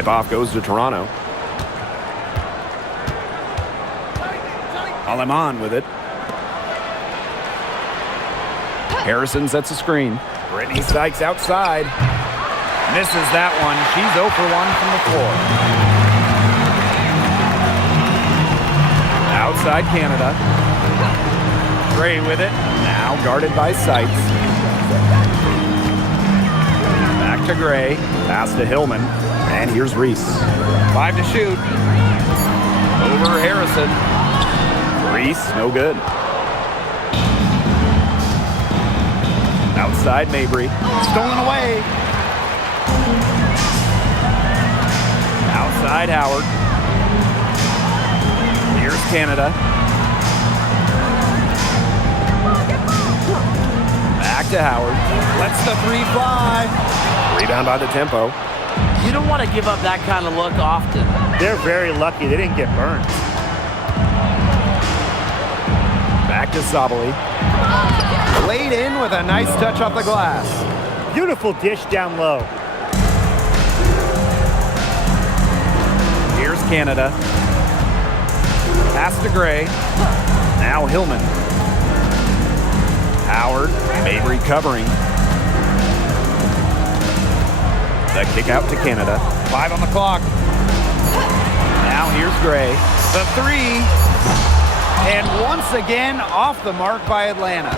Tip-off goes to Toronto. Aleman with it. Harrison sets a screen. Brittany Sykes outside. Misses that one. She's 0 for 1 from the floor. Outside Canada. Gray with it. Now guarded by Sykes. Back to Gray. Pass to Hillman. And here's Reese. 5 to shoot. Over Harrison. Reese, no good. Outside Mabry. Stolen away. Outside Howard. Here's Canada. Back to Howard. Lets the three fly. Rebound by the Tempo. You don't want to give up that kind of look often. They're very lucky they didn't get burned. Back to Sabali. Laid in with a nice touch off the glass. Beautiful dish down low. Here's Canada. Pass to Gray. Now Hillman. Howard. Mabry covering. The kick out to Canada. 5 on the clock. Now here's Gray. The three. And once again, off the mark by Atlanta.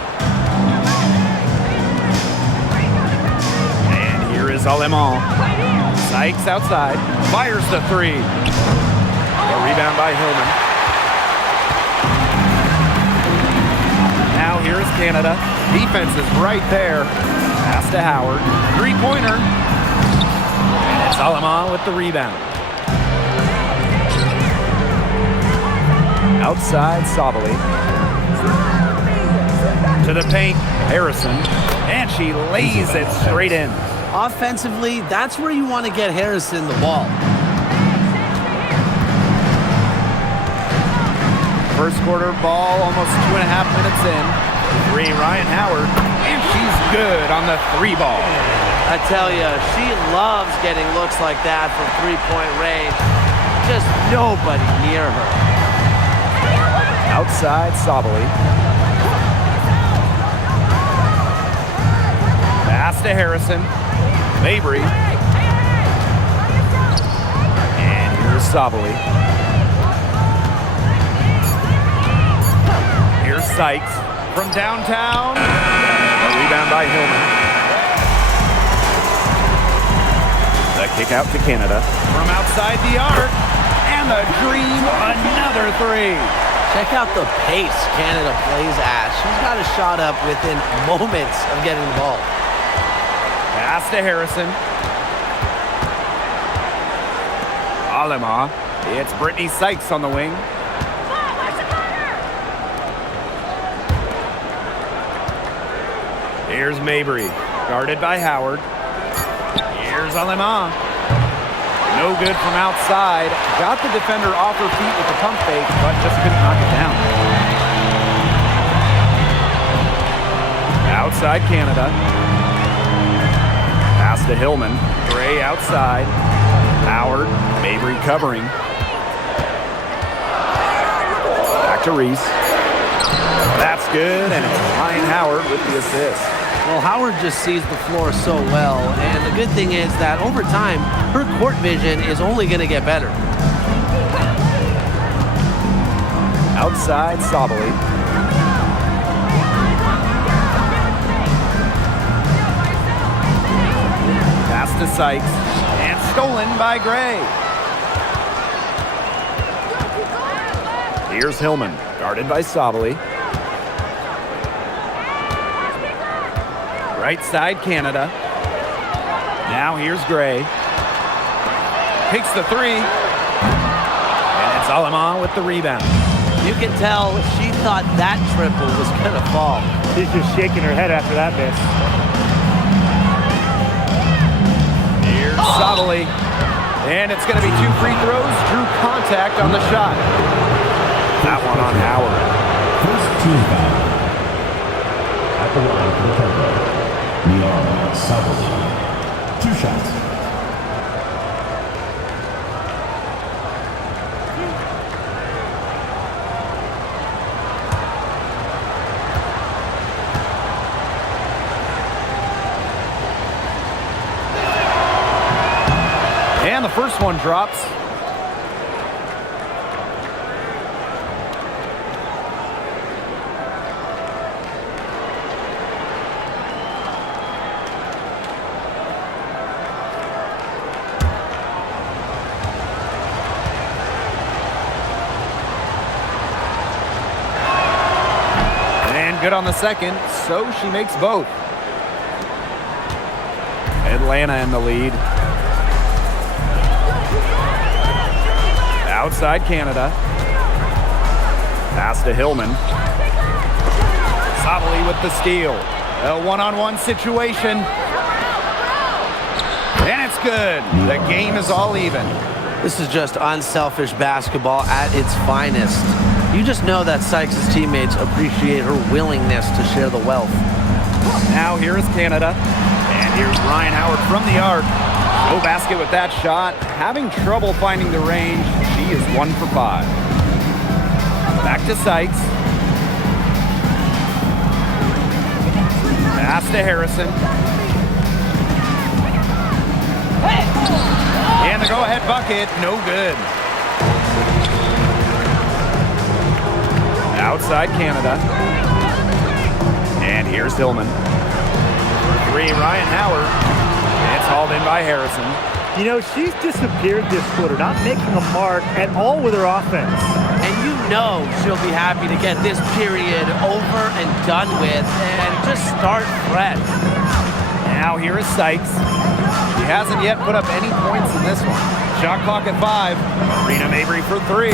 And here is Aleman. Sykes outside. Fires the three. A rebound by Hillman. Now here's Canada. Defense is right there. Pass to Howard. Three-pointer. And it's Aleman with the rebound. Outside Sabali. To the paint, Harrison. And she lays it straight in. Offensively, that's where you want to get Harrison the ball. First quarter ball, almost 2.5 minutes in. Three, Ryan Howard. And she's good on the three ball. I tell you, she loves getting looks like that from three-point range. Just nobody near her. Outside Sabali. Pass to Harrison. Mabry. And here's Sabali. Here's Sykes from downtown. A rebound by Hillman. The kick out to Canada. From outside the arc. And the dream, another three. Check out the pace Canada plays at. She's got a shot up within moments of getting the ball. Pass to Harrison. Aleman. It's Brittany Sykes on the wing. Here's Mabry, guarded by Howard. Here's Aleman. No good from outside. Got the defender off her feet with the pump fake, but just couldn't knock it down. Outside Canada. Pass to Hillman. Gray outside. Howard. Mabry covering. Back to Reese. That's good, and it's Ryan Howard with the assist. Well, Howard just sees the floor so well, and the good thing is that over time, her court vision is only going to get better. Outside Sabali. Pass to Sykes, and stolen by Gray. Here's Hillman, guarded by Sabali. Right side, Canada. Now here's Gray. Takes the three. And it's Aleman with the rebound. You can tell she thought that triple was going to fall. She's just shaking her head after that miss. Here's Sabali. And it's going to be 2 free throws. Drew contact on the shot. That one on Howard. First team foul. At the line for the Tempo. Sabali. 2 shots. first one drops. Good on the second, so she makes both. Atlanta in the lead. Outside Canada. Pass to Hillman. Sabali with the steal. A one-on-one situation. And it's good. The game is all even. This is just unselfish basketball at its finest. You just know that Sykes' teammates appreciate her willingness to share the wealth. Now here is Canada. And here's Ryan Howard from the arc. No basket with that shot. Having trouble finding the range. She is 1 for 5. Back to Sykes. Pass to Harrison. And the go-ahead bucket, no good. Outside Canada. And here's Hillman. For 3, Ryan Howard. It's hauled in by Harrison. You know, she's disappeared this quarter, not making a mark at all with her offense. And you know she'll be happy to get this period over and done with and just start fresh. Now here is Sykes. She hasn't yet put up any points in this one. Shot clock at 5. Marina Mabry for 3.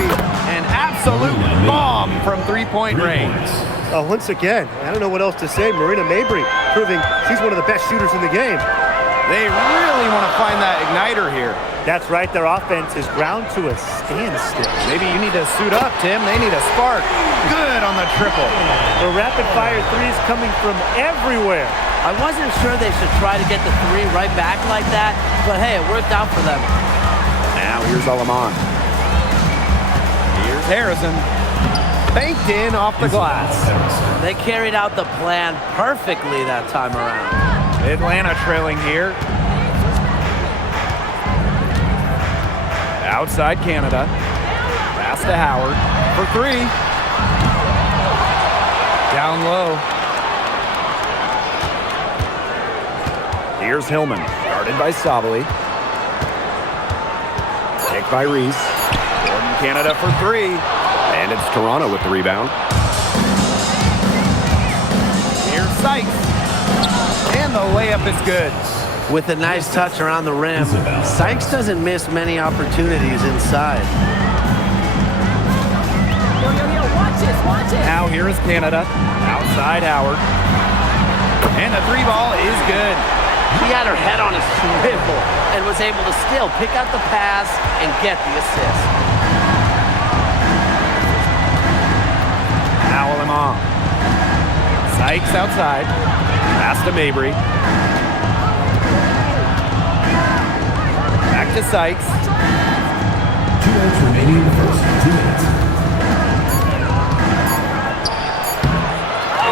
An absolute bomb from three-point range. Once again, I don't know what else to say. Marina Mabry proving she's one of the best shooters in the game. They really want to find that igniter here. That's right. Their offense is ground to a standstill. Maybe you need to suit up, Tim. They need a spark. Good on the triple. The rapid-fire threes coming from everywhere. I wasn't sure they should try to get the 3 right back like that, but hey, it worked out for them. Now here's Alamon. Here's Harrison. Banked in off the glass. They carried out the plan perfectly that time around. Atlanta trailing here. Outside Canada. Pass to Howard for 3. Down low. Here's Hillman. Guarded by Sabali. Kicked by Reese. Jordan Canada for 3. And it's Toronto with the rebound. Here's Sykes. And the layup is good. With a nice touch around the rim, Sykes doesn't miss many opportunities inside. Watch it. Now here is Canada. Outside Howard. And the 3 ball is good. He had her head on a swivel and was able to still pick out the pass and get the assist. Now Limon. Sykes outside. Pass to Mabry. Back to Sykes. 2 minutes remaining in the first. 2 minutes.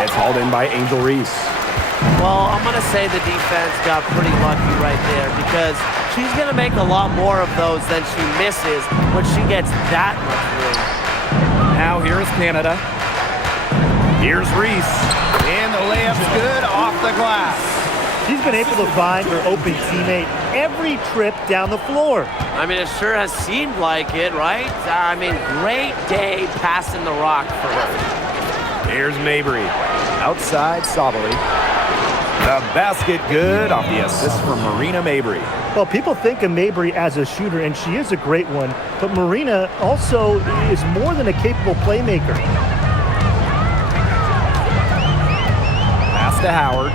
It's hauled in by Angel Reese. Well, I'm going to say the defense got pretty lucky right there because she's going to make a lot more of those than she misses when she gets that much room. Now here's Canada. Here's Reese. And the layup's good off the glass. She's been able to find her open teammate every trip down the floor. I mean, it sure has seemed like it, right? I mean, great day passing the rock for her. Here's Mabry. Outside Sabali. The basket good off the assist from Marina Mabry. Well, people think of Mabry as a shooter, and she is a great one, but Marina also is more than a capable playmaker. Pass to Howard.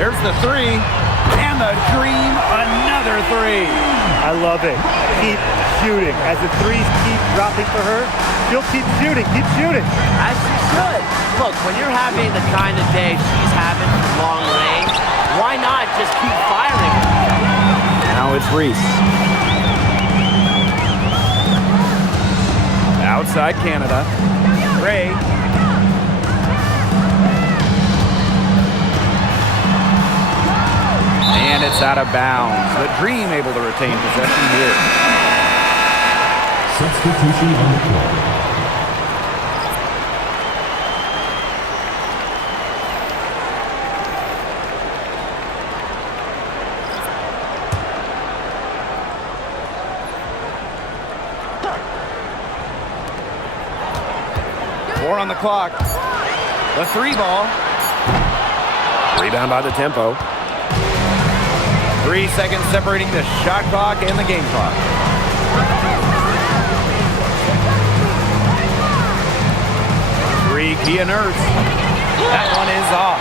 There's the 3, and the dream, another 3. I love it. Keep shooting. As the threes keep dropping for her, she'll keep shooting, As she should. Look, when you're having the kind of day she's having from long range, why not just keep firing? Now it's Reese. Outside Canada. Gray. And it's out of bounds. The Dream able to retain possession here. Substitution on the court. Four on the clock. The 3 ball. Rebound by the Tempo. 3 seconds separating the shot clock and the game clock. Kia Nurse. That one is off.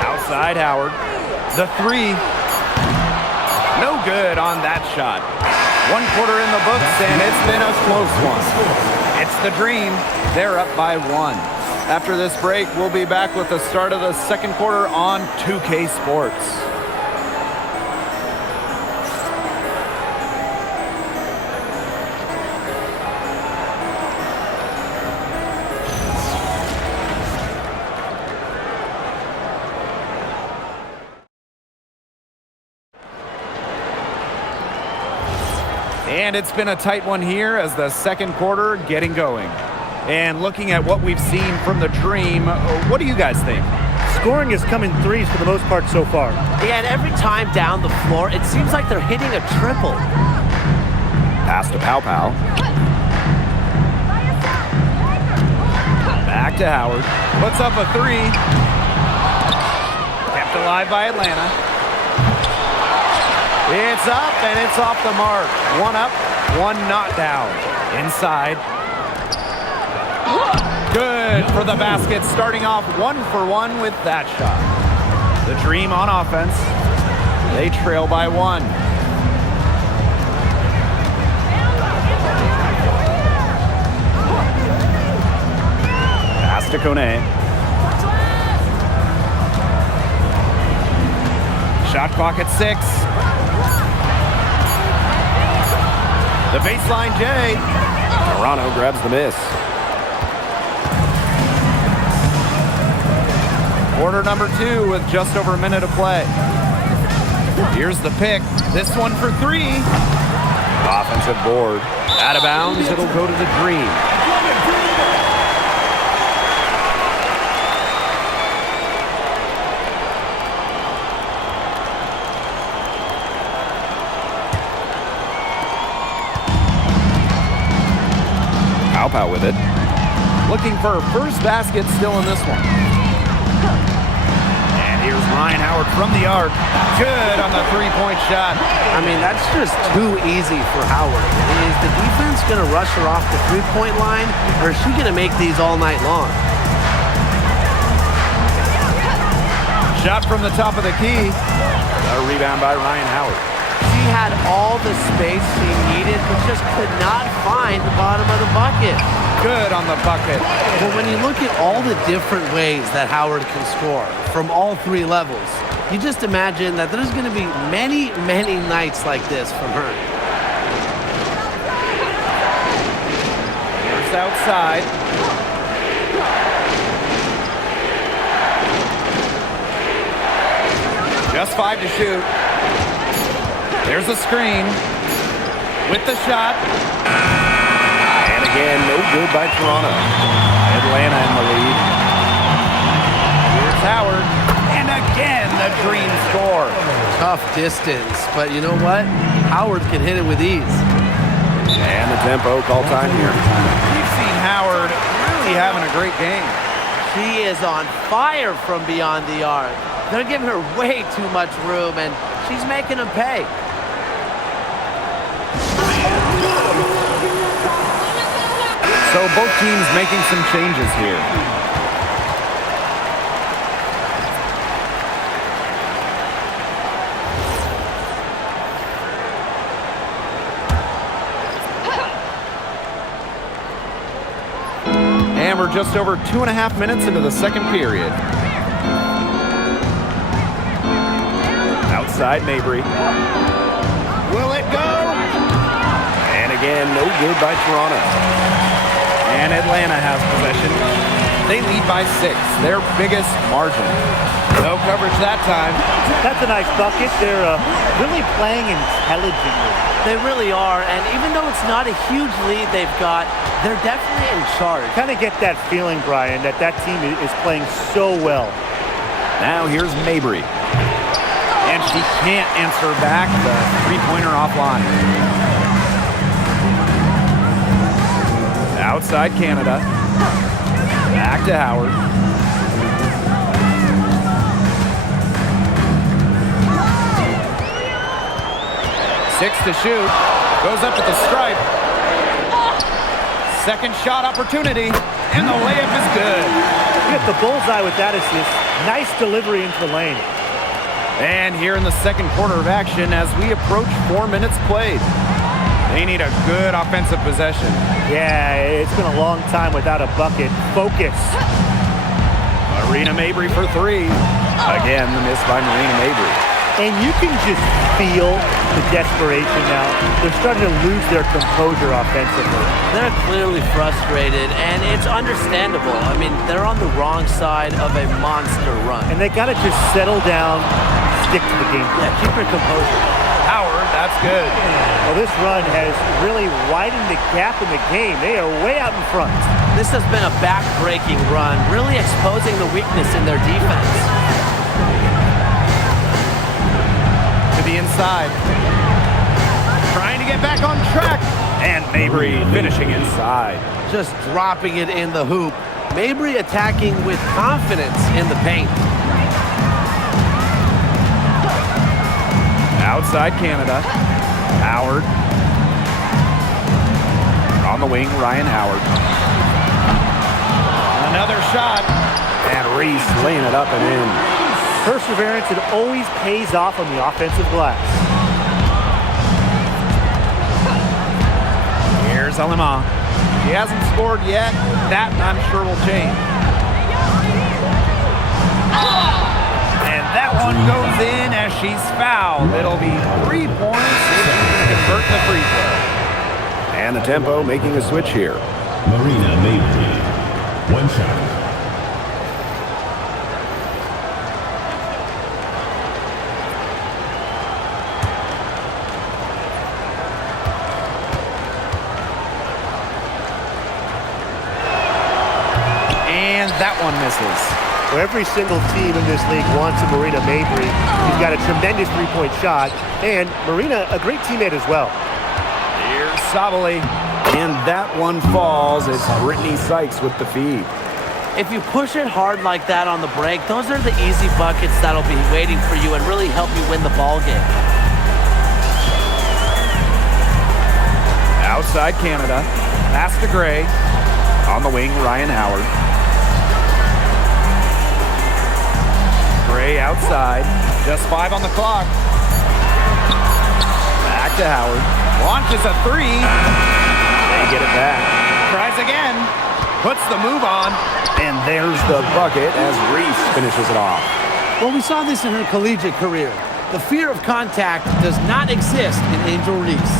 Outside Howard. The 3. No good on that shot. 1 quarter in the books, and it's been a close one. It's the Dream. They're up by 1. After this break, we'll be back with the start of the second quarter on 2K Sports. And it's been a tight one here as the second quarter getting going. And looking at what we've seen from the Dream, what do you guys think? Scoring is coming threes for the most part so far. Yeah, and every time down the floor, it seems like they're hitting a triple. Pass to Pow Pow. Back to Howard. Puts up a 3. Kept alive by Atlanta. It's up and it's off the mark. 1 up, 1 not down. Inside. Good for the basket, starting off 1 for 1 with that shot. The Dream on offense. They trail by 1. Pass to Kone. Shot clock at 6. The baseline J. Toronto grabs the miss. Quarter number 2 with just over a minute to play. Here's the pick. This one for 3. Offensive board. Out of bounds. It'll go to the Dream. Pow with it. Looking for a first basket still in this one. And here's Ryan Howard from the arc. Good on the 3-point shot. I mean, that's just too easy for Howard. Is the defense going to rush her off the 3-point line, or is she going to make these all night long? Shot from the top of the key. A rebound by Ryan Howard. She had all the space she needed, but just could not find the bottom of the bucket. Good on the bucket. But when you look at all the different ways that Howard can score from all 3 levels, you just imagine that there's going to be many, many nights like this from her. Here's outside. Just 5 to shoot. There's a screen with the shot. And again, no good by Toronto. Atlanta in the lead. Here's Howard. And again, the Dream score. Tough distance, but you know what? Howard can hit it with ease. And the Tempo call time here. We've seen Howard really having a great game. She is on fire from beyond the arc. They're giving her way too much room, and she's making them pay. So both teams making some changes here. And we're just over 2.5 minutes into the second period. Outside Mabry. Will it go? And again, no good by Toronto. And Atlanta has possession. They lead by 6, their biggest margin. No coverage that time. That's a nice bucket. They're really playing intelligently. They really are, and even though it's not a huge lead they've got, they're definitely in charge. Kind of get that feeling, Brian, that team is playing so well. Now here's Mabry. And she can't answer back the three-pointer offline. Outside Canada. Back to Howard. Six to shoot. Goes up with the stripe. Second shot opportunity. And the layup is good. You get the bullseye with that assist. Nice delivery into the lane. And here in the second quarter of action as we approach 4 minutes played. They need a good offensive possession. Yeah, it's been a long time without a bucket. Focus. Marina Mabry for 3. Again, the miss by Marina Mabry. And you can just feel the desperation now. They're starting to lose their composure offensively. They're clearly frustrated, and it's understandable. I mean, they're on the wrong side of a monster run. And they got to just settle down, stick to the game. Yeah, keep your composure. Howard, that's good. Well, this run has really widened the gap in the game. They are way out in front. This has been a back-breaking run, really exposing the weakness in their defense. To the inside. Trying to get back on track. And Mabry finishing inside. Just dropping it in the hoop. Mabry attacking with confidence in the paint. Outside Canada. Howard. On the wing, Ryan Howard. Another shot. And Reese laying it up and in. Perseverance, it always pays off on the offensive glass. Here's Alima. She hasn't scored yet. That, I'm sure, will change. And that one goes in as she's fouled. It'll be 3 points if she can convert the free throw. And the tempo making a switch here. Marina Mabry. 1 shot. That one misses. Well, every single team in this league wants a Marina Mabry. She's got a tremendous three-point shot, and Marina, a great teammate as well. Here's Sabali, and that one falls. It's Brittany Sykes with the feed. If you push it hard like that on the break, those are the easy buckets that'll be waiting for you and really help you win the ball game. Outside Canada, pass to Gray. On the wing, Ryan Howard. Gray outside, just 5 on the clock. Back to Howard, launches a 3. They get it back. Tries again, puts the move on, and there's the bucket as Reese finishes it off. Well, we saw this in her collegiate career. The fear of contact does not exist in Angel Reese.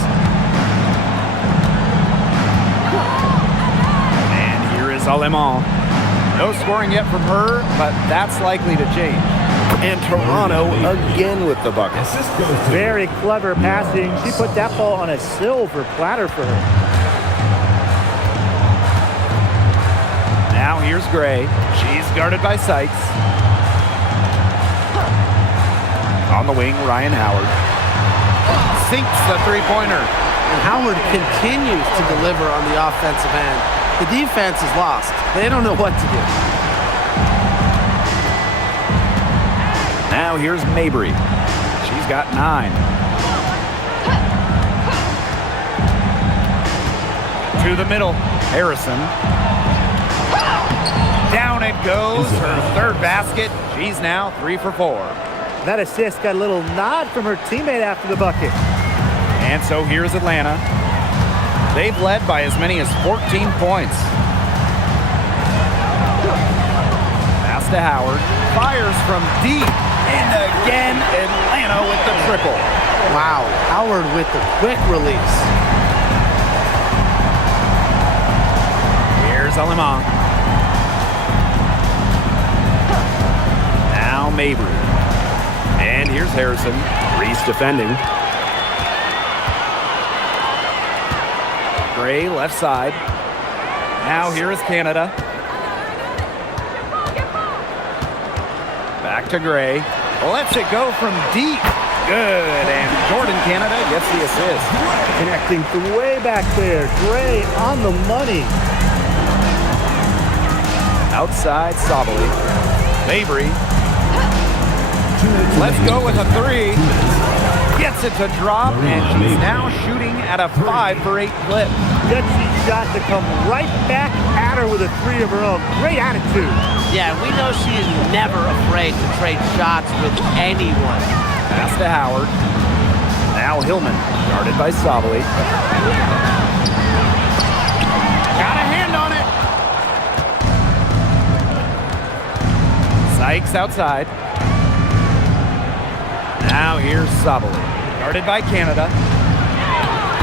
And here is Alemán. No scoring yet from her, but that's likely to change. And Toronto again with the bucket. Very clever passing. She put that ball on a silver platter for her. Now here's Gray. She's guarded by Sykes. On the wing, Ryan Howard. Sinks the three-pointer. And Howard continues to deliver on the offensive end. The defense is lost. They don't know what to do. Now here's Mabry. She's got 9. To the middle, Harrison. Down it goes, her third basket. She's now 3 for 4. That assist got a little nod from her teammate after the bucket. And so here's Atlanta. They've led by as many as 14 points. Pass to Howard. Fires from deep. And again, Atlanta with the triple. Wow, Howard with the quick release. Suleiman. Now Mabry. And here's Harrison. Reese defending. Gray left side. Now here is Canada. Back to Gray. Lets it go from deep. Good. And Jordan Canada gets the assist. Connecting from way back there. Gray on the money. Outside Sabali. Mabry. Let's go with a three. Gets it to drop, and she's now shooting at a 5 for 8 clip. Gutsy shot to come right back at her with a three of her own. Great attitude. Yeah, we know she is never afraid to trade shots with anyone. Pass to Howard. Now Hillman, guarded by Sabali. Got a hand on it. Sykes outside. Now here's Sabali, guarded by Canada.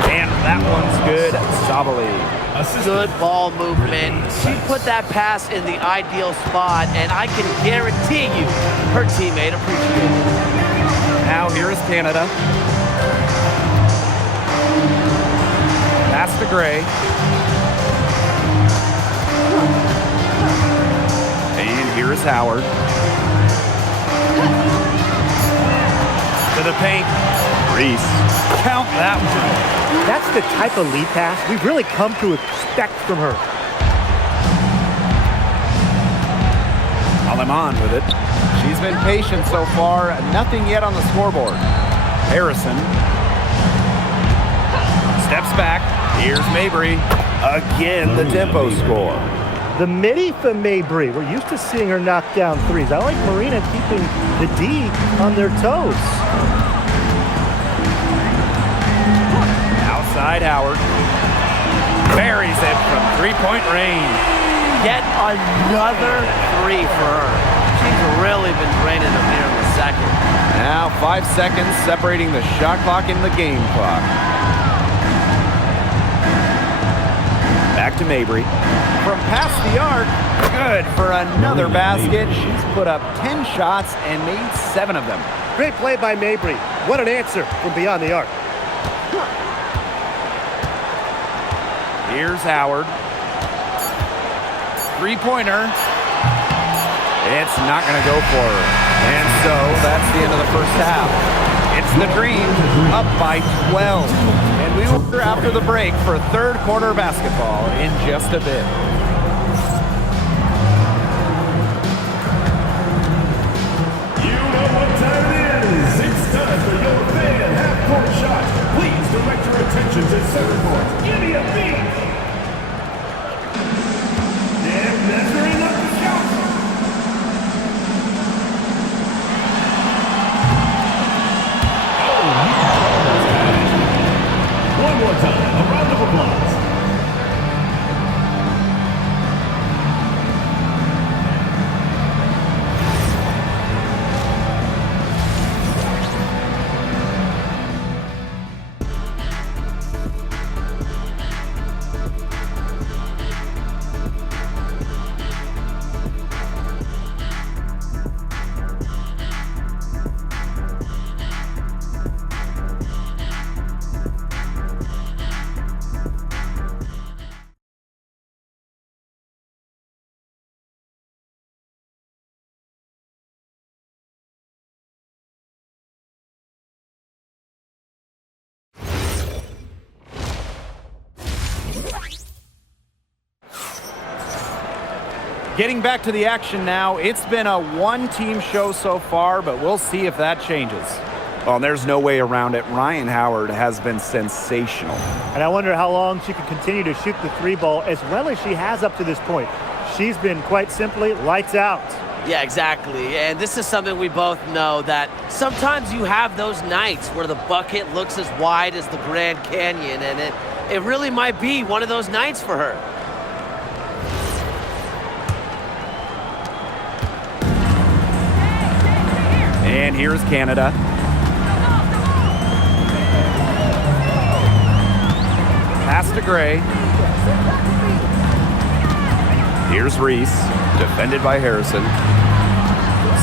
And that one's good. Sabali. Good ball movement. She put that pass in the ideal spot, and I can guarantee you her teammate appreciated it. Now here is Canada. Pass to Gray. And here is Howard. To the paint. Reese. Count that one. That's the type of lead pass we've really come to expect from her. Aleman with it. She's been patient so far. Nothing yet on the scoreboard. Harrison. Steps back. Here's Mabry. Again, the tempo score. The midi for Mabry. We're used to seeing her knock down threes. I like Marina keeping the D on their toes. Outside Howard. Buries it from three-point range. Get another three for her. She's really been draining them here in the second. Now 5 seconds separating the shot clock and the game clock. Back to Mabry. From past the arc, good for another basket. She's put up 10 shots and made 7 of them. Great play by Mabry. What an answer from beyond the arc. Here's Howard. Three-pointer. It's not going to go for her. And so that's the end of the first half. It's the Dream up by 12. And we will be after the break for third quarter basketball in just a bit. You know what time it is. It's time for your fan half-court shot. Please direct your attention to center court. Give me a beat. They're measuring up the shot. One more time, a round of applause. Getting back to the action now, it's been a one-team show so far, but we'll see if that changes. Well, there's no way around it. Ryan Howard has been sensational. And I wonder how long she can continue to shoot the three ball as well as she has up to this point. She's been quite simply lights out. Yeah, exactly. And this is something we both know, that sometimes you have those nights where the bucket looks as wide as the Grand Canyon, and it really might be one of those nights for her. And here's Canada. Pass to Gray. Here's Reese, defended by Harrison.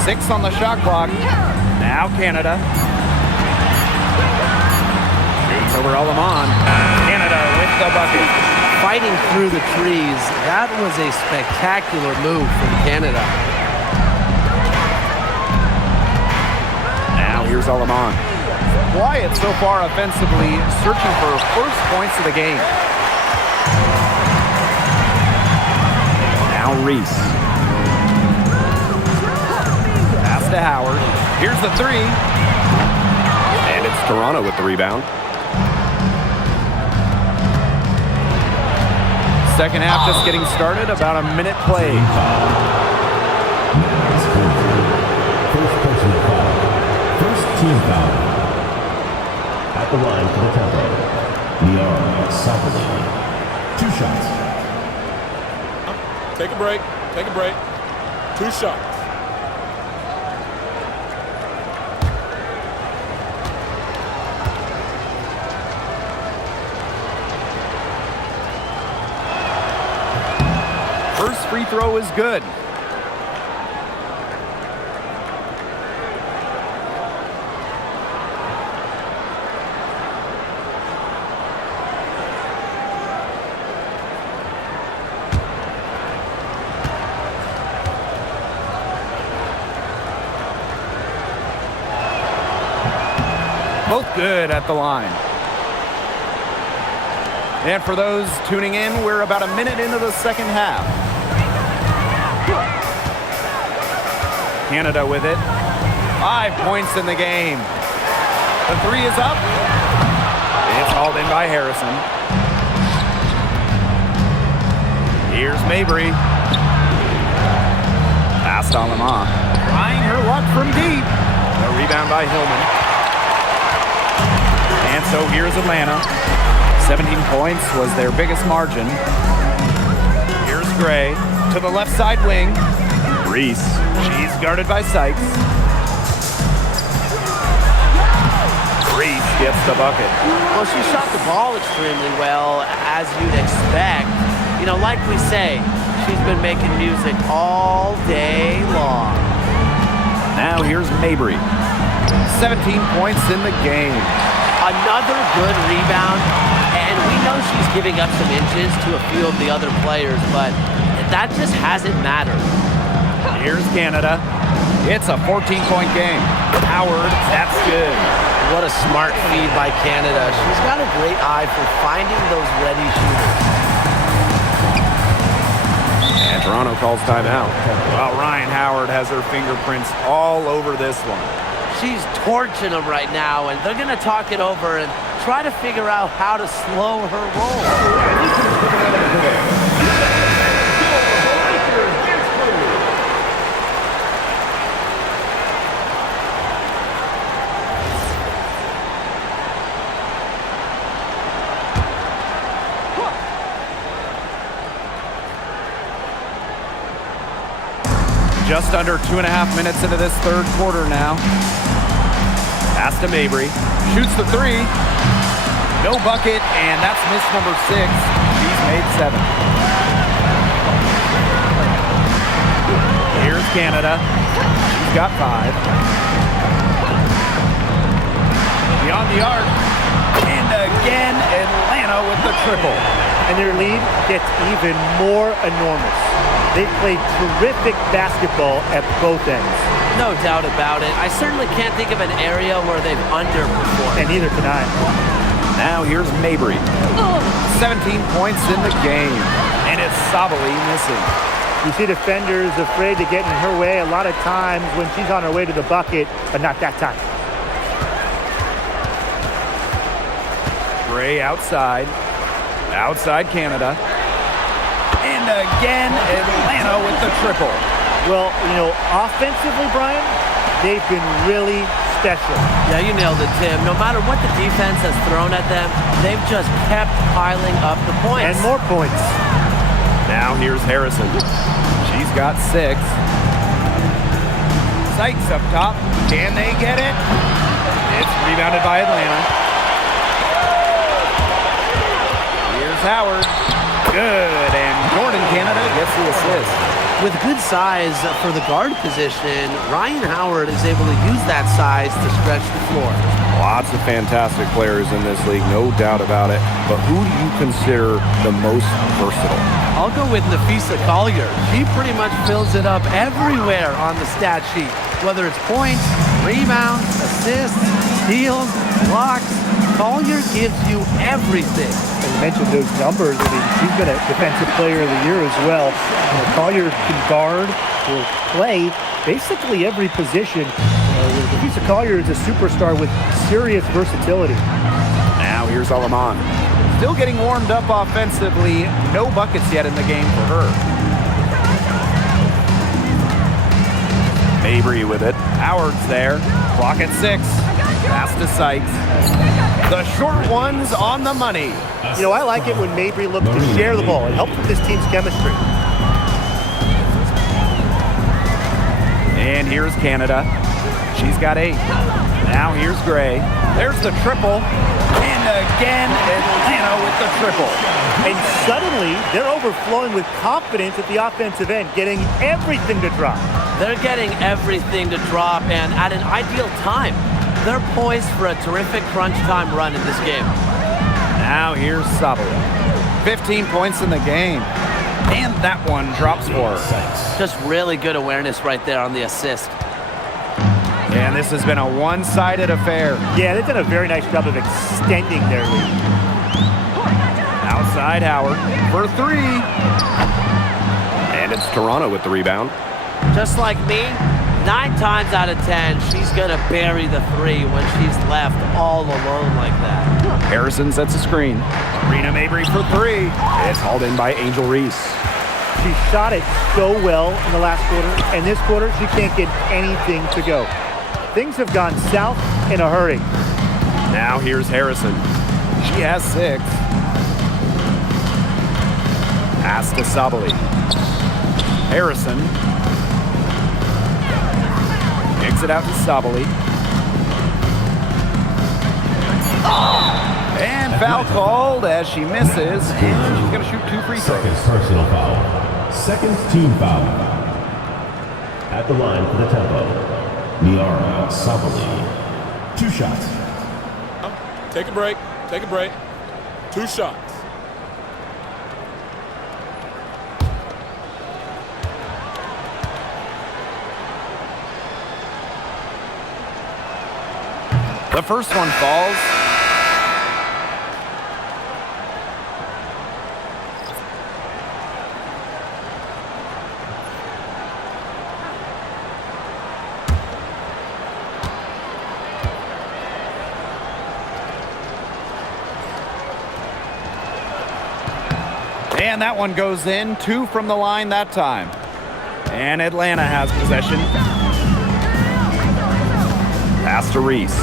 6 on the shot clock. Now Canada. Shoots over Alamon. Canada with the bucket. Fighting through the trees. That was a spectacular move from Canada. Now here's Alamon. Quiet so far offensively, searching for first points of the game. Now Reese. Pass to Howard. Here's the 3. And it's Toronto with the rebound. Second half just getting started, about a minute played. First personal foul. First team foul. At the line for the tempo. Niara Sapoli. 2 shots. Take a break. Take a break. 2 shots. First free throw is good. Both good at the line. And for those tuning in, we're about a minute into the second half. Canada with it. 5 points in the game. The 3 is up. It's hauled in by Harrison. Here's Mabry. Pass to Lamont. Trying her luck from deep. A rebound by Hillman. And so here's Atlanta. 17 points was their biggest margin. Here's Gray to the left side wing. Reese. She's guarded by Sykes. Reese gets the bucket. Well, she shot the ball extremely well, as you'd expect. You know, like we say, she's been making music all day long. Now here's Mabry. 17 points in the game. Another good rebound, and we know she's giving up some inches to a few of the other players, but that just hasn't mattered. Here's Canada. It's a 14-point game. Howard, that's good. What a smart feed by Canada. She's got a great eye for finding those ready shooters. And Toronto calls timeout. Well, Ryan Howard has her fingerprints all over this one. She's torching them right now, and they're going to talk it over and try to figure out how to slow her roll. Just under 2.5 minutes into this third quarter now. Pass to Mabry. Shoots the 3. No bucket, and that's miss number 6. She's made 7. Here's Canada. She's got 5. Beyond the arc. And again, Atlanta with the triple. And their lead gets even more enormous. They played terrific basketball at both ends. No doubt about it. I certainly can't think of an area where they've underperformed. And neither can I. Now here's Mabry. 17 points in the game. And it's Sabali missing. You see defenders afraid to get in her way a lot of times when she's on her way to the bucket, but not that time. Gray outside. Outside Canada. And again, Atlanta with the triple. Well, you know, offensively, Brian, they've been really special. Yeah, you nailed it, Tim. No matter what the defense has thrown at them, they've just kept piling up the points. And more points. Now here's Harrison. She's got 6. Sykes up top. Can they get it? It's rebounded by Atlanta. Here's Howard. Good, and Jordan Canada gets the assist. With good size for the guard position, Ryan Howard is able to use that size to stretch the floor. Lots of fantastic players in this league, no doubt about it. But who do you consider the most versatile? I'll go with Nafisa Collier. She pretty much fills it up everywhere on the stat sheet, whether it's points, rebounds, assists, steals, blocks. Collier gives you everything. You mentioned those numbers. I mean, she's been a defensive player of the year as well. Collier can guard or play basically every position. Lisa Collier is a superstar with serious versatility. Now here's Alaman. Still getting warmed up offensively. No buckets yet in the game for her. Mabry with it. Howard's there. Clock at 6. Pass to Sykes. The short one's on the money. You know, I like it when Mabry looks to share the ball. It helps with this team's chemistry. And here's Canada. She's got 8. Now here's Gray. There's the triple. And again, Atlanta with the triple. And suddenly, they're overflowing with confidence at the offensive end, getting everything to drop. They're getting everything to drop, and at an ideal time. They're poised for a terrific crunch time run in this game. Now here's Sabali. 15 points in the game. And that one drops for her. Just really good awareness right there on the assist. And this has been a one-sided affair. Yeah, they've done a very nice job of extending their lead. Outside Howard for 3. And it's Toronto with the rebound. Just like me, 9 times out of 10, she's going to bury the 3 when she's left all alone like that. Harrison sets a screen. Marina Mabry for 3. It's hauled in by Angel Reese. She shot it so well in the last quarter, and this quarter, she can't get anything to go. Things have gone south in a hurry. Now here's Harrison. She has 6. Pass to Sabali. Harrison kicks it out to Sabali. And foul called as she misses, and she's going to shoot 2 free throws. Second personal foul. Second team foul. At the line for the tempo, Niara Sabali. 2 shots. Take a break. Take a break. 2 shots. The first one falls. And that one goes in. 2 from the line that time. And Atlanta has possession. Pass to Reese.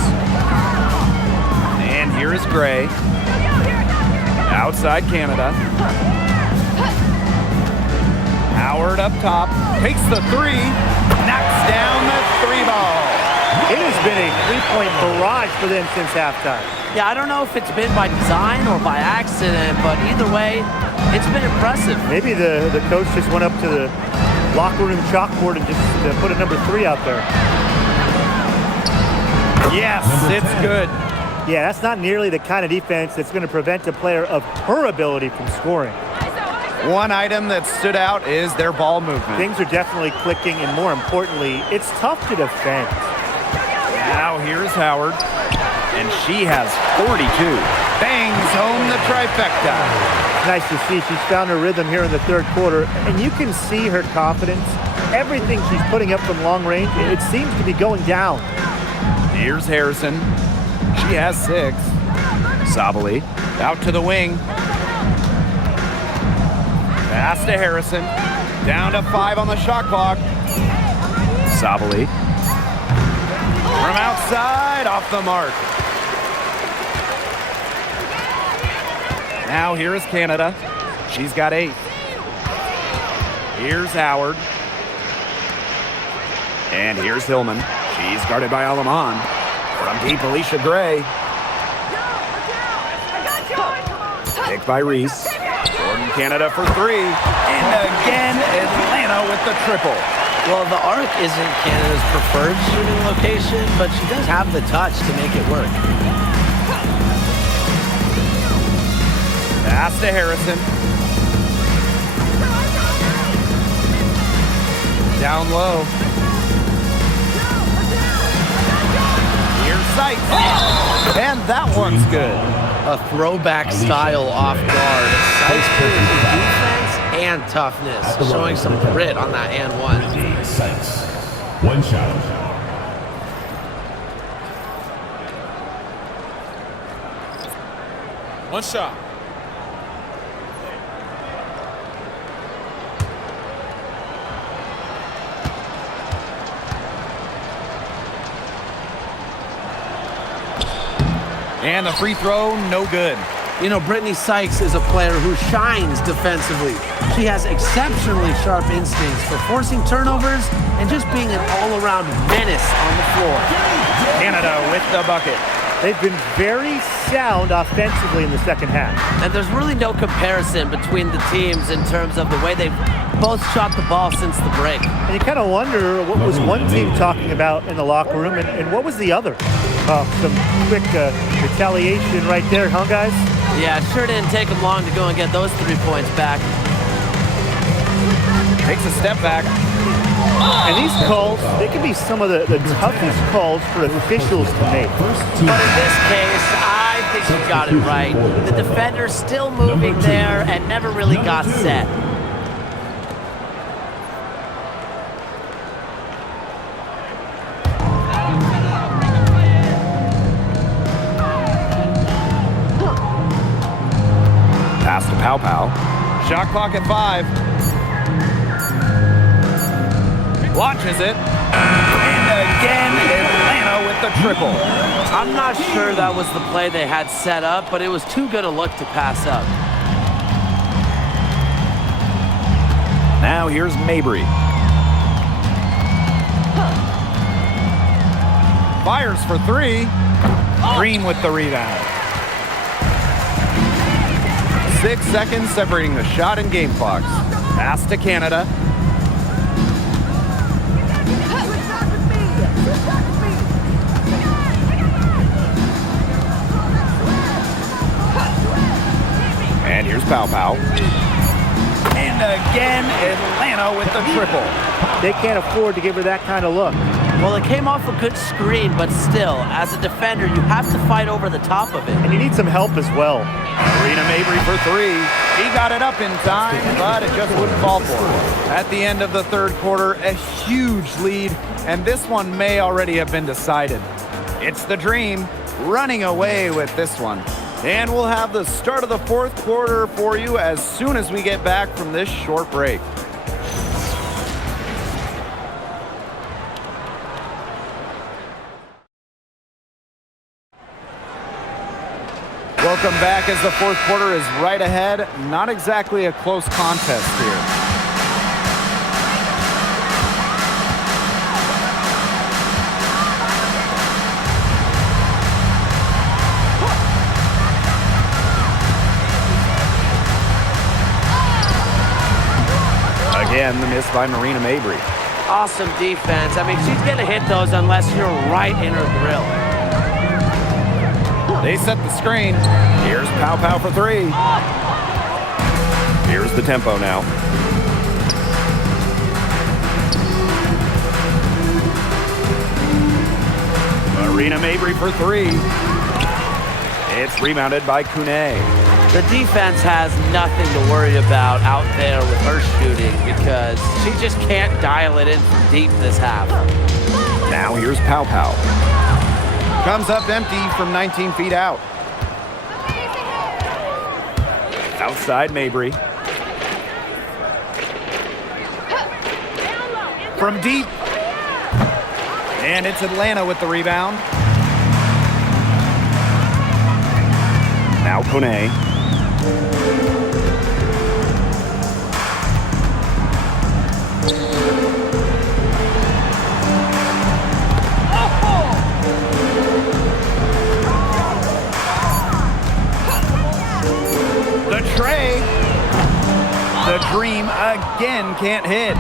And here is Gray. Outside Canada. Howard up top. Takes the 3. Knocks down the 3 ball. It has been a 3-point barrage for them since halftime. Yeah, I don't know if it's been by design or by accident, but either way, it's been impressive. Maybe the coach just went up to the locker room chalkboard and just put a number 3 out there. Yes, it's good. Yeah, that's not nearly the kind of defense that's going to prevent a player of her ability from scoring. One item that stood out is their ball movement. Things are definitely clicking, and more importantly, it's tough to defend. Now here's Howard, and she has 42. Bangs home the trifecta. Nice to see she's found her rhythm here in the third quarter, and you can see her confidence. Everything she's putting up from long range, it seems to be going down. Here's Harrison. She has 6. Sabali out to the wing. Pass to Harrison. Down to 5 on the shot clock. Sabali. From outside, off the mark. Now here is Canada. She's got 8. Here's Howard. And here's Hillman. She's guarded by Alaman. From deep, Alicia Gray. Picked by Reese. Jordan Canada for three. And again, Atlanta with the triple. Well, the arc isn't Canada's preferred shooting location, but she does have the touch to make it work. Pass to Harrison. Down low. Here's Sykes. And that one's good. A throwback style off guard. Sykes proves defense and toughness, showing some grit on that and one. Sykes. One shot. One shot. And the free throw, no good. You know, Brittany Sykes is a player who shines defensively. She has exceptionally sharp instincts for forcing turnovers and just being an all-around menace on the floor. Canada with the bucket. They've been very sound offensively in the second half. And there's really no comparison between the teams in terms of the way they've both shot the ball since the break. And you kind of wonder what was one team talking about in the locker room and what was the other? Some quick retaliation right there, huh, guys? Yeah, it sure didn't take them long to go and get those 3 points back. Takes a step back. And these calls, they can be some of the toughest calls for officials to make. But in this case, I think you got it right. The defender's still moving there and never really got set. Pass to Pow Pow. Shot clock at 5. Launches it. And again, Atlanta with the triple. I'm not sure that was the play they had set up, but it was too good a look to pass up. Now here's Mabry. Fires for 3. Green with the rebound. 6 seconds separating the shot and game clocks. Pass to Canada. And here's Pow Pow. And again, Atlanta with the triple. They can't afford to give her that kind of look. Well, it came off a good screen, but still, as a defender, you have to fight over the top of it. And you need some help as well. Marina Mabry for 3. He got it up in time, but it just wouldn't fall for him. At the end of the third quarter, a huge lead, and this one may already have been decided. It's the Dream running away with this one. And we'll have the start of the fourth quarter for you as soon as we get back from this short break. Welcome back as the fourth quarter is right ahead. Not exactly a close contest here. Again, the miss by Marina Mabry. Awesome defense. I mean, she's going to hit those unless you're right in her grill. They set the screen. Here's Pow Pow for 3. Here's the tempo now. Marina Mabry for 3. It's rebounded by Kune. The defense has nothing to worry about out there with her shooting because she just can't dial it in from deep this half. Now here's Pow Pow. Comes up empty from 19 feet out. Outside Mabry. From deep. And it's Atlanta with the rebound. Now Kone. The dream again can't hit.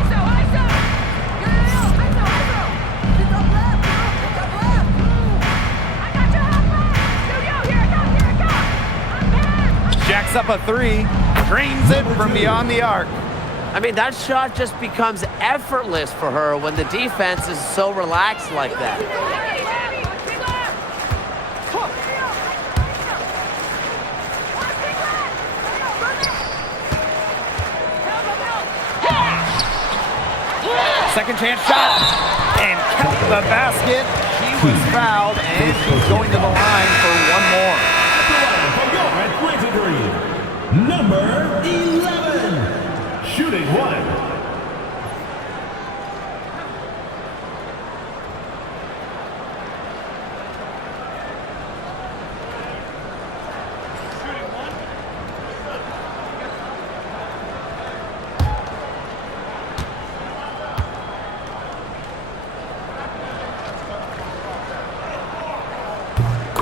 Jacks up a three, drains it from beyond the arc. I mean, that shot just becomes effortless for her when the defense is so relaxed like that. Second chance shot, and count the basket. She was fouled, and she's going to the line for one more. Number 11, shooting one.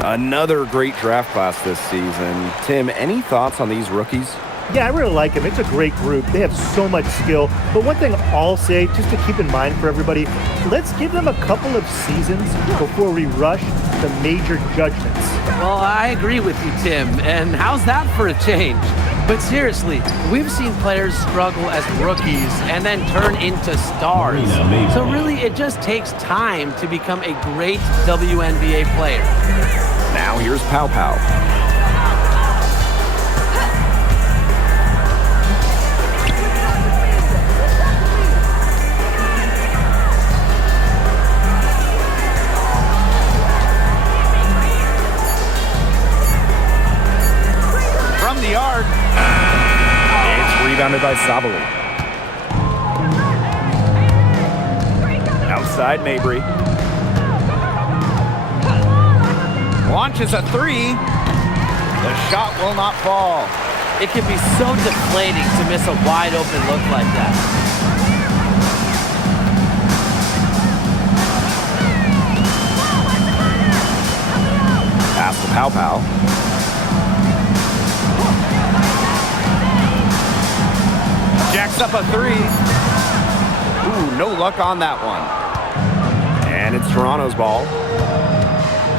Another great draft class this season. Tim, any thoughts on these rookies? Yeah, I really like them. It's a great group. They have so much skill. But one thing I'll say, just to keep in mind for everybody, let's give them a couple of seasons before we rush to major judgments. Well, I agree with you, Tim. And how's that for a change? But seriously, we've seen players struggle as rookies and then turn into stars. So really, it just takes time to become a great WNBA player. Now here's Pow Pow. From the arc, it's rebounded by Sabali. Outside Mabry. Launches a three. The shot will not fall. It can be so deflating to miss a wide open look like that. Pass to Pow Pow. Jacks up a three. Ooh, no luck on that one. And it's Toronto's ball.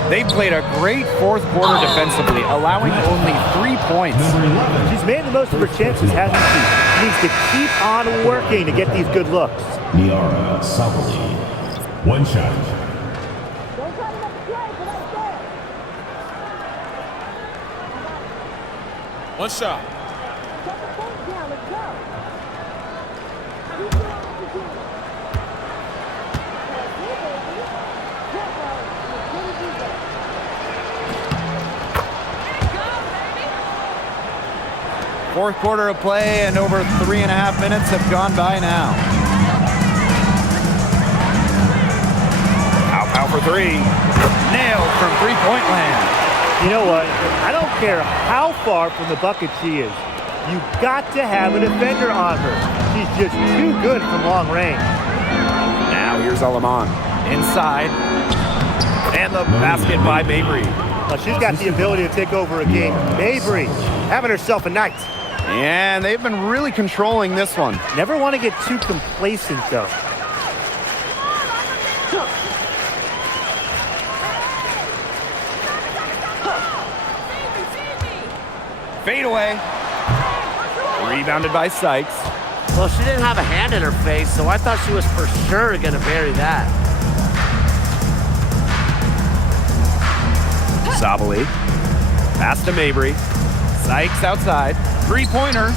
They played a great fourth quarter defensively, allowing only 3 points. She's made the most of her chances, hasn't she? She needs to keep on working to get these good looks. Niara Sabali, one shot. One shot. Fourth quarter of play, and over 3.5 minutes have gone by now. Pow Pow for three. Nailed from three-point land. You know what? I don't care how far from the bucket she is. You got to have a defender on her. She's just too good from long range. Now here's Alaman. Inside. And the basket by Mabry. Well, she's got the ability to take over a game. Mabry having herself a night. And they've been really controlling this one. Never want to get too complacent, though. Fade away. Rebounded by Sykes. Well, she didn't have a hand in her face, so I thought she was for sure going to bury that. Sabali. Pass to Mabry. Sykes outside. Three-pointer. He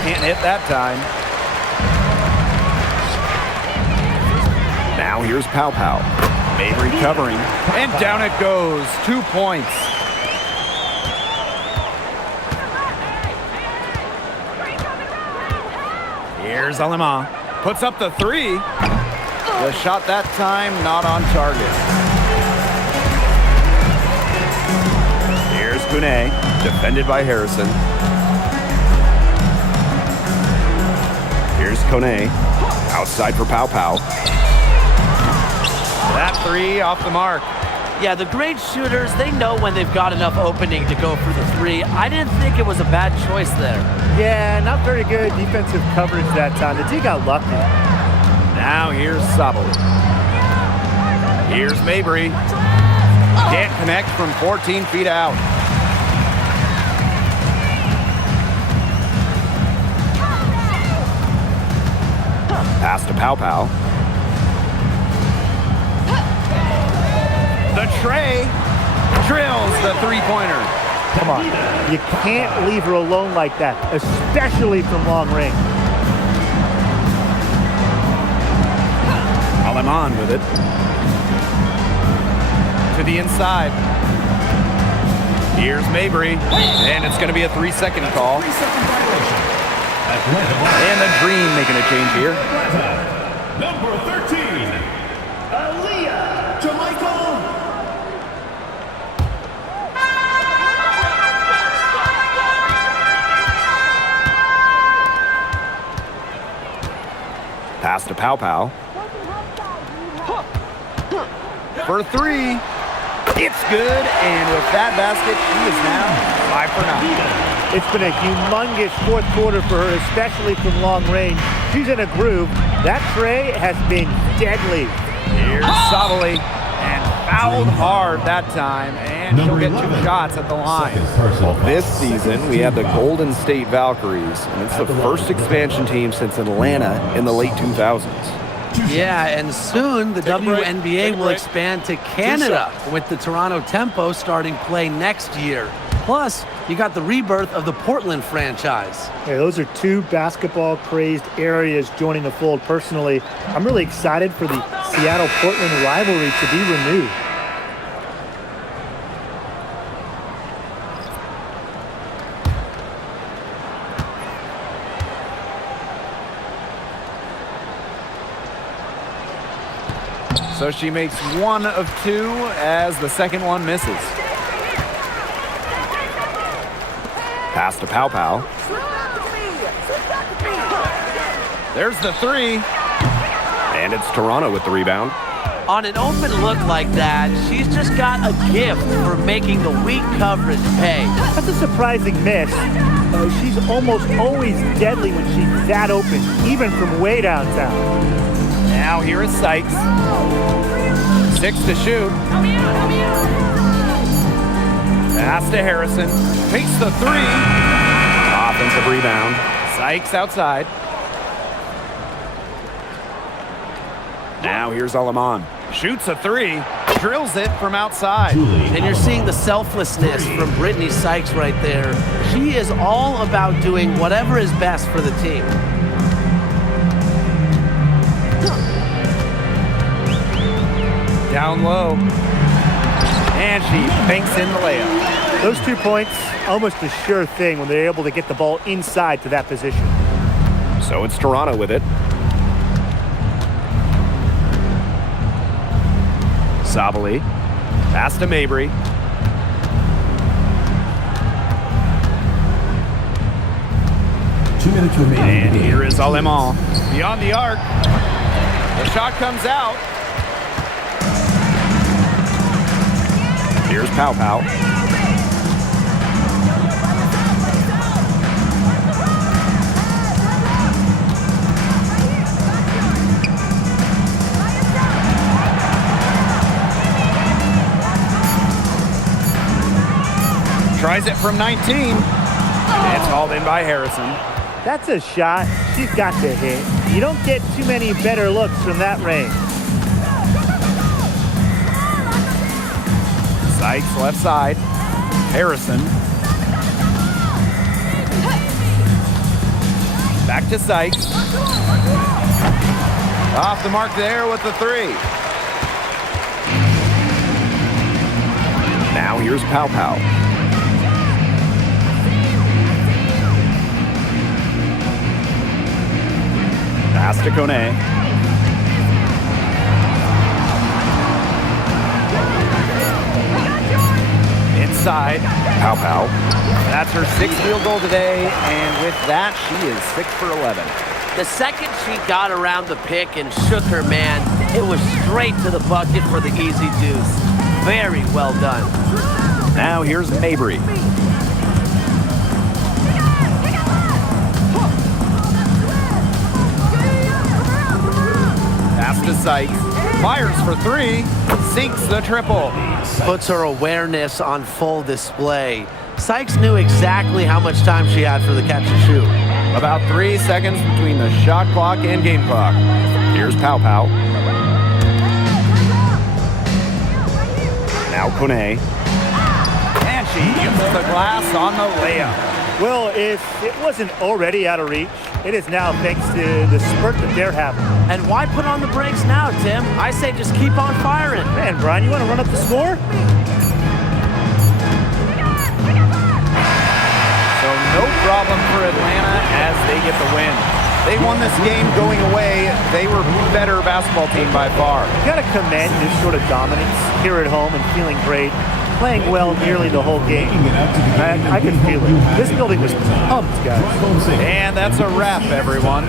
can't hit that time. Now here's Pow Pow. Mabry covering. And down it goes. 2 points. Here's Alima. Puts up the three. The shot that time not on target. Here's Kune. Defended by Harrison. Here's Kone. Outside for Pow Pow. That three off the mark. Yeah, the great shooters, they know when they've got enough opening to go for the three. I didn't think it was a bad choice there. Yeah, not very good defensive coverage that time. The team got lucky. Now here's Sabali. Here's Mabry. Can't connect from 14 feet out. Pass to Pow Pow. The tray drills the three-pointer. Come on. You can't leave her alone like that, especially from long range. Aleman with it. To the inside. Here's Mabry. And it's going to be a 3-second call. And the Dream making a change here. Number 13, Aaliyah Jamichael. Pass to Pow Pow. For three. It's good. And with that basket, she is now 5 for 9. It's been a humongous fourth quarter for her, especially from long range. She's in a groove. That tray has been deadly. Here's Sabali. And fouled hard that time. And she'll get 2 shots at the line. This season, we have the Golden State Valkyries, and it's the first expansion team since Atlanta in the late 2000s. Yeah, and soon the Take a break. WNBA Take a will break. expand to Canada with the Toronto Tempo starting play next year. Plus, you got the rebirth of the Portland franchise. Yeah, those are 2 basketball-crazed areas joining the fold. Personally, I'm really excited for the Seattle-Portland rivalry to be renewed. So she makes 1 of 2 as the second one misses. Pass to Pow Pow. There's the 3. And it's Toronto with the rebound. On an open look like that, she's just got a gift for making the weak coverage pay. That's a surprising miss. She's almost always deadly when she's that open, even from way downtown. Now here is Sykes. 6 to shoot. Pass to Harrison. Takes the 3. Offensive rebound. Sykes outside. Now here's Aleman. Shoots a 3. Drills it from outside. And you're seeing the selflessness from Brittany Sykes right there. She is all about doing whatever is best for the team. Down low. And she banks in the layup. Those 2 points, almost a sure thing when they're able to get the ball inside to that position. So it's Toronto with it. Sabali. Pass to Mabry. Minutes remaining. And here is Aleman. Beyond the arc. The shot comes out. Here's Pow Pow. Tries it from 19. It's hauled in by Harrison. That's a shot she's got to hit. You don't get too many better looks from that range. Sykes left side. Harrison. Back to Sykes. Off the mark there with the 3. Now here's Pow Pow. Pass to Kone. Inside. Pow Pow. That's her 6th field goal today, and with that, she is 6 for 11. The second she got around the pick and shook her man, it was straight to the bucket for the easy deuce. Very well done. Now here's Mabry. Pass to Sykes. Fires for three. Sinks the triple. Puts her awareness on full display. Sykes knew exactly how much time she had for the catch and shoot. About 3 seconds between the shot clock and game clock. Here's Pow Pow. Now Kone. And she uses the glass on the layup. Well, if it wasn't already out of reach, it is now thanks to the spurt that they're having. And why put on the brakes now, Tim? I say just keep on firing. Man, Brian, you want to run up the score? So no problem for Atlanta as they get the win. They won this game going away. They were better basketball team by far. You got to commend this sort of dominance here at home and feeling great, playing well nearly the whole game. I can feel it. This building was pumped, guys. And that's a wrap, everyone.